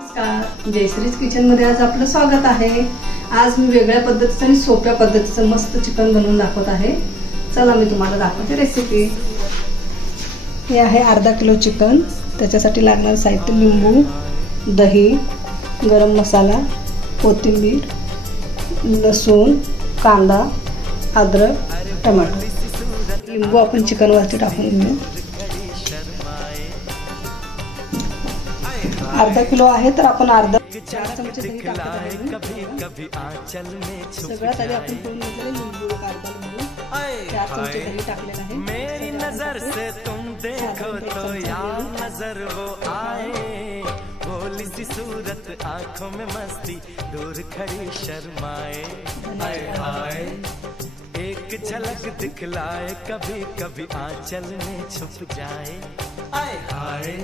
नमस्कार, जयश्रीज किचन मध्ये आज आपलं स्वागत आहे। आज मी वेगळ्या पद्धतीचं आणि सोप्या पद्धतीचं मस्त चिकन बनवून दाखवत आहे। चला मी तुम्हाला दाखवते रेसिपी। हे आहे अर्धा किलो चिकन। त्याच्यासाठी लागणारे साहित्य लिंबू, दही, गरम मसाला, कोथिंबीर, लसूण, कांदा, अद्रक, टमाटर। लिंबू आपण चिकन वरती टाकून घेऊ। अर्धा किलो आहे तर आपण अर्धा 4 चमचे दही टाकले आहे। सगळ्यात आधी आपण पूर्ण घेतलेले लिंबू, अर्धा लिंबू 4 चमचे दही टाकलेले आहे। मेरी नजर से तुम देखो तो यार नजर वो आए, भोली सी सूरत आंखों में मस्ती दूर खड़ी शर्माए, हाय हाय एक झलक दिखलाए, कभी कभी आंचल में छुप जाए, हाय हाय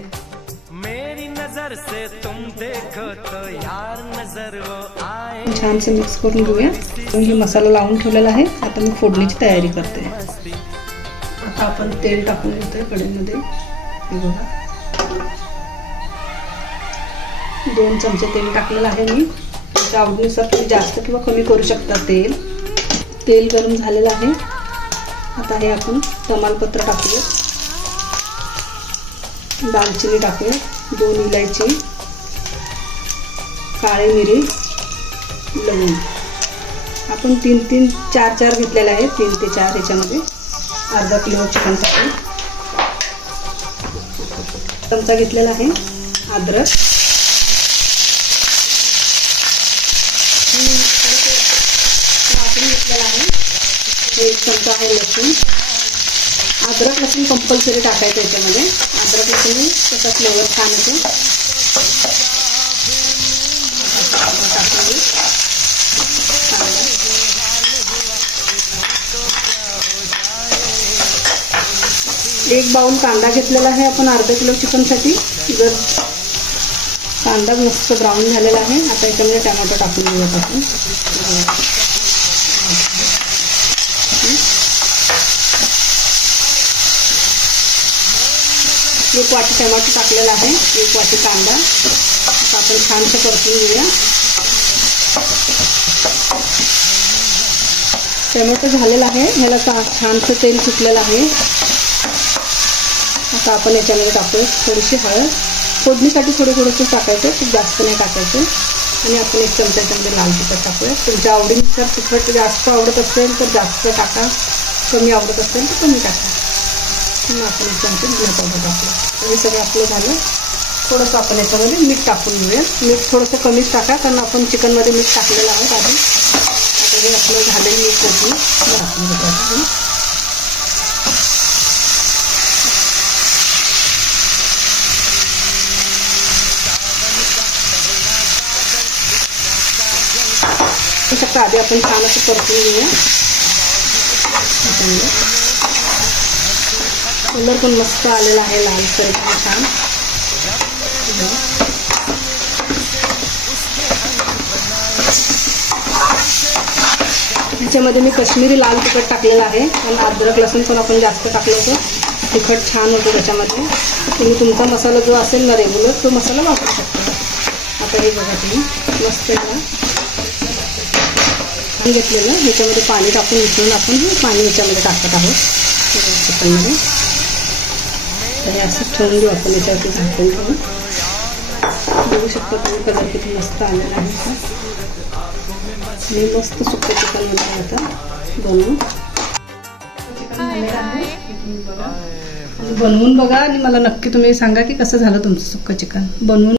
मेरी नजर से तुम देखो तो यार नजर वो आए। छान से मिक्स करून घेऊया। मी मसाला लावून ठेवलेला आहे। आता मी फोडणीची तयारी करते। आता आपण तेल टाकून घेतोय कढईमध्ये। हे बघा 2 चमचे तेल टाकलेलं आहे मी। तुमच्या आवडीनुसार तुम्ही जास्त किंवा कमी करू शकता तेल। तेल गरम झालेलं आहे। आता हे आपण तमालपत्र टाकूया, दालचिनी टाकूया, 2 इलायची, काळी मिरी, लवंग। आपण 3-3, 4-4 घेतलेले आहे। 3 ते 4 याच्यामध्ये अर्धा किलो चिकन टाकू। चमचा घेतलेला आहे अद्रक, घेतलेला आहे 1 चमचा आहे लसूण। अद्रक लसूण कंपल्सरी टाकायचं याच्यामध्ये। अद्रक लसूण तसा फ्लेवर छान येतो। एक बाउल कांदा घेतलेला आहे आपण अर्धा किलो चिकनसाठी। जर कांदा मस्त ब्राऊन झालेला आहे, आता याच्यामध्ये टोमॅटो टाकून घेऊयात आपण। 1 वाटी टोमॅटो टाकलेला आहे, 1 वाटी कांदा। आता आपण छानसे परतून घेऊया। टोमॅटो झालेला आहे, ह्याला छानसे तेल सुटलेलं आहे। आता आपण याच्यामध्ये टाकूया थोडीशी हळद। फोडणीसाठी थोडंसं टाकायचं, खूप जास्त नाही टाकायचं। आणि आपण 1 चमचा याच्यामध्ये लाल तिखट टाकूया। तुमच्या आवडीनुसार तिखट जास्त आवडत असेल तर जास्त टाका, कमी आवडत असेल तर कमी टाका। आपण 1 चमचा धने पावडर टाकूया। हे सगळं आपलं झालं। थोडंसं आपण याच्यामध्ये मीठ टाकून घेऊया। मीठ थोडंसं कमीच टाका, कारण आपण चिकनमध्ये मीठ टाकलेलं आहे आधी। आता हे आपलं झालेलं मीठ टाकून टाकून घेतो। शकता आधी आपण छान असं परतून घेऊया। कलर पण मस्त आलेला आहे, लालसर एकदम छान। याच्यामध्ये मी काश्मीरी लाल तिखट टाकलेलं आहे, आणि अद्रक लसूण पण आपण जास्त टाकलं होतं। तिखट छान होतं त्याच्यामध्ये। तुम्ही तुमचा मसाला जो असेल ना रेग्युलर तो मसाला वापरू शकता। आता हे बघा तुम्ही मस्त याला घेतलेलं, ह्याच्यामध्ये पाणी टाकून मिसळून आपण हे पाणी याच्यामध्ये टाकत आहोत चिकनमध्ये। तर हे असं ठेवून घेऊ आपण याच्यावरती झाकून घेऊन। बघू शकता तुम्ही कलर किती मस्त आलेला आहे। मी मस्त सुक्क चिकन मध्ये आता बनवून बनवून बघा, आणि मला नक्की तुम्ही सांगा की कसं झालं तुमचं सुक्क चिकन बनवून।